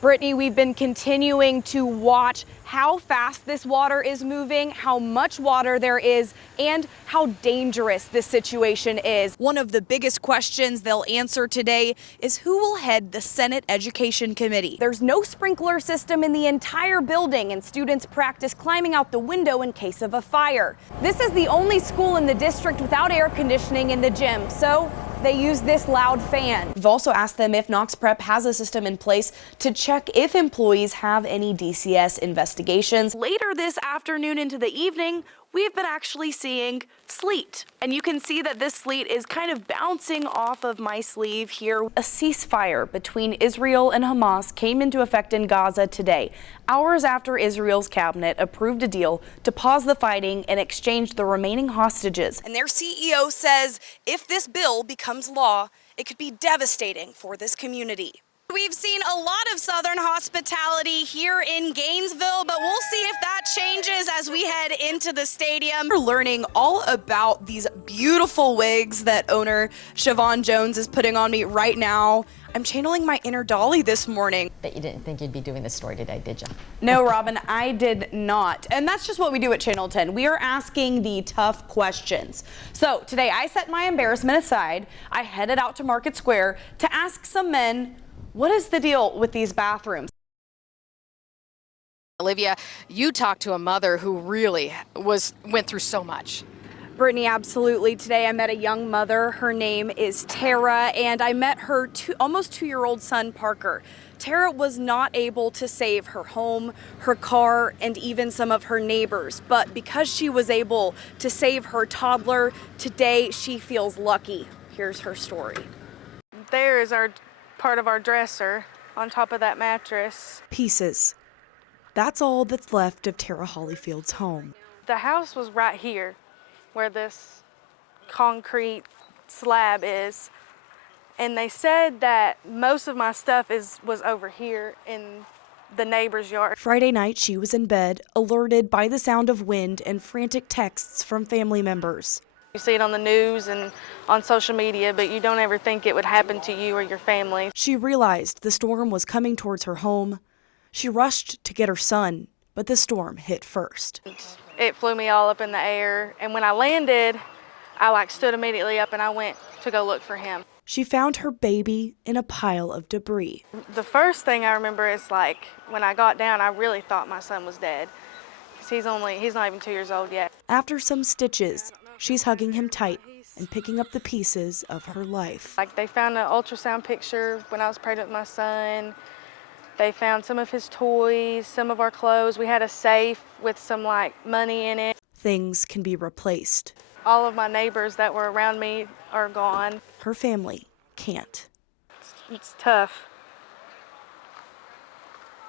Brittany, we've been continuing to watch how fast this water is moving, how much water there is, and how dangerous this situation is. One of the biggest questions they'll answer today is who will head the Senate Education Committee. There's no sprinkler system in the entire building, and students practice climbing out the window in case of a fire. This is the only school in the district without air conditioning in the gym, so they use this loud fan. We've also asked them if Knox Prep has a system in place to check if employees have any DCS investigations. Later this afternoon into the evening, we've been actually seeing sleet. And you can see that this sleet is kind of bouncing off of my sleeve here. A ceasefire between Israel and Hamas came into effect in Gaza today, hours after Israel's cabinet approved a deal to pause the fighting and exchange the remaining hostages. And their CEO says if this bill becomes law, it could be devastating for this community. We've seen a lot of Southern hospitality here in Gainesville, but we'll see if that changes as we head into the stadium. We're learning all about these beautiful wigs that owner Siobhan Jones is putting on me right now. I'm channeling my inner Dolly this morning. Bet you didn't think you'd be doing this story today, did you? No, Robin, I did not. And that's just what we do at Channel 10. We are asking the tough questions. So today I set my embarrassment aside. I headed out to Market Square to ask some men, what is the deal with these bathrooms? Olivia, you talked to a mother who really went through so much. Brittany, absolutely. Today I met a young mother. Her name is Tara, and I met her almost two-year-old son, Parker. Tara was not able to save her home, her car, and even some of her neighbors. But because she was able to save her toddler, today she feels lucky. Here's her story. There is part of our dresser on top of that mattress. Pieces. That's all that's left of Tara Hollyfield's home. The house was right here where this concrete slab is, and they said that most of my stuff was over here in the neighbor's yard. Friday night she was in bed, alerted by the sound of wind and frantic texts from family members. You see it on the news and on social media, but you don't ever think it would happen to you or your family. She realized the storm was coming towards her home. She rushed to get her son, but the storm hit first. It flew me all up in the air, and when I landed, I stood immediately up and I went to go look for him. She found her baby in a pile of debris. The first thing I remember is when I got down, I really thought my son was dead. 'Cause he's not even 2 years old yet. After some stitches, she's hugging him tight and picking up the pieces of her life. They found an ultrasound picture when I was pregnant with my son. They found some of his toys, some of our clothes. We had a safe with some money in it. Things can be replaced. All of my neighbors that were around me are gone. Her family can't. It's tough.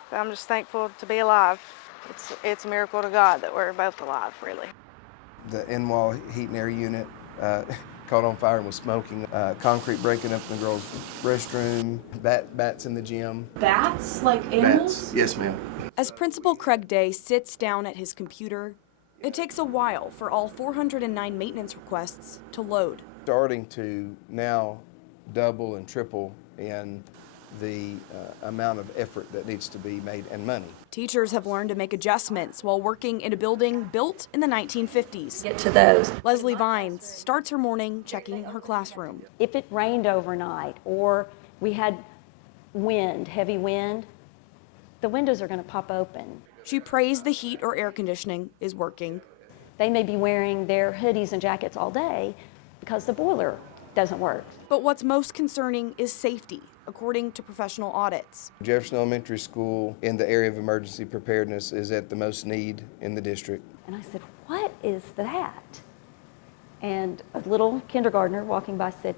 But I'm just thankful to be alive. It's a miracle to God that we're both alive, really. The in-wall heat and air unit caught on fire and was smoking. Concrete breaking up in the girls' restroom. Bats in the gym. Bats? Like animals? Bats. Yes, ma'am. As Principal Craig Day sits down at his computer, it takes a while for all 409 maintenance requests to load. Starting to now double and triple in the amount of effort that needs to be made and money. Teachers have learned to make adjustments while working in a building built in the 1950s. Get to those. Leslie Vines starts her morning checking her classroom. If it rained overnight or we had wind, heavy wind, the windows are going to pop open. She prays the heat or air conditioning is working. They may be wearing their hoodies and jackets all day because the boiler doesn't work. But what's most concerning is safety, according to professional audits. Jefferson Elementary School in the area of emergency preparedness is at the most need in the district. And I said, what is that? And a little kindergartner walking by said,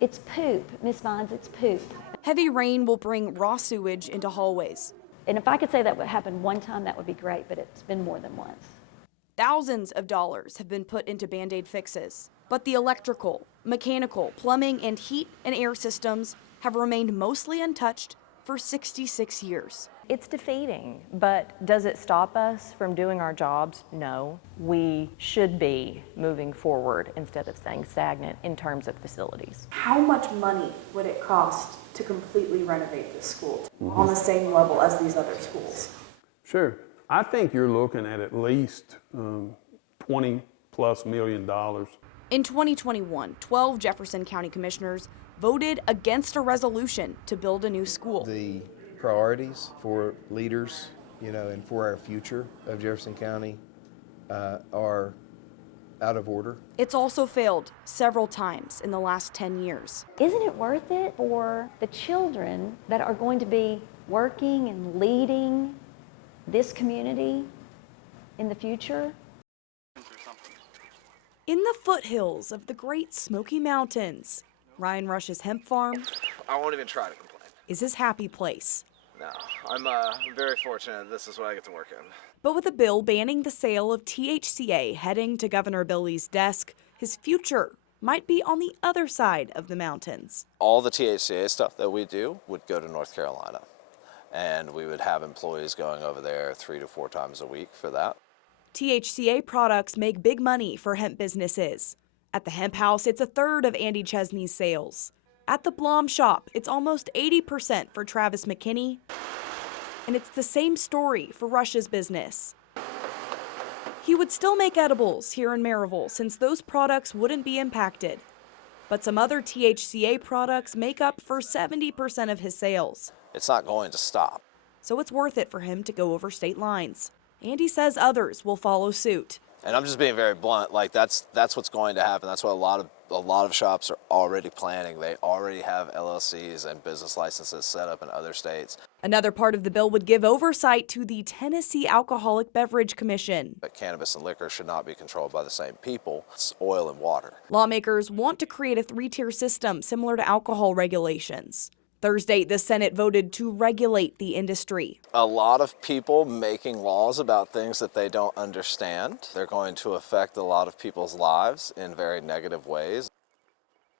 it's poop, Miss Vines, it's poop. Heavy rain will bring raw sewage into hallways. And if I could say that would happen one time, that would be great, but it's been more than once. Thousands of dollars have been put into Band-Aid fixes, but the electrical, mechanical, plumbing, and heat and air systems have remained mostly untouched for 66 years. It's defeating, but does it stop us from doing our jobs? No. We should be moving forward instead of staying stagnant in terms of facilities. How much money would it cost to completely renovate this school on the same level as these other schools? Sure. I think you're looking at least $20+ million. In 2021, 12 Jefferson County commissioners voted against a resolution to build a new school. The priorities for leaders, and for our future of Jefferson County are out of order. It's also failed several times in the last 10 years. Isn't it worth it for the children that are going to be working and leading this community in the future? In the foothills of the Great Smoky Mountains, Ryan Rush's hemp farm I won't even try to complain. is his happy place. No, I'm very fortunate this is what I get to work in. But with a bill banning the sale of THCA heading to Governor Billy's desk, his future might be on the other side of the mountains. All the THCA stuff that we do would go to North Carolina, and we would have employees going over there 3 to 4 times a week for that. THCA products make big money for hemp businesses. At the Hemp House, it's a third of Andy Chesney's sales. At the Blom Shop, it's almost 80% for Travis McKinney. And it's the same story for Rush's business. He would still make edibles here in Maryville since those products wouldn't be impacted. But some other THCA products make up for 70% of his sales. It's not going to stop. So it's worth it for him to go over state lines. Andy says others will follow suit. And I'm just being very blunt, like that's what's going to happen. That's what a lot of shops are already planning. They already have LLCs and business licenses set up in other states. Another part of the bill would give oversight to the Tennessee Alcoholic Beverage Commission. But cannabis and liquor should not be controlled by the same people. It's oil and water. Lawmakers want to create a 3-tier system similar to alcohol regulations. Thursday, the Senate voted to regulate the industry. A lot of people making laws about things that they don't understand. They're going to affect a lot of people's lives in very negative ways.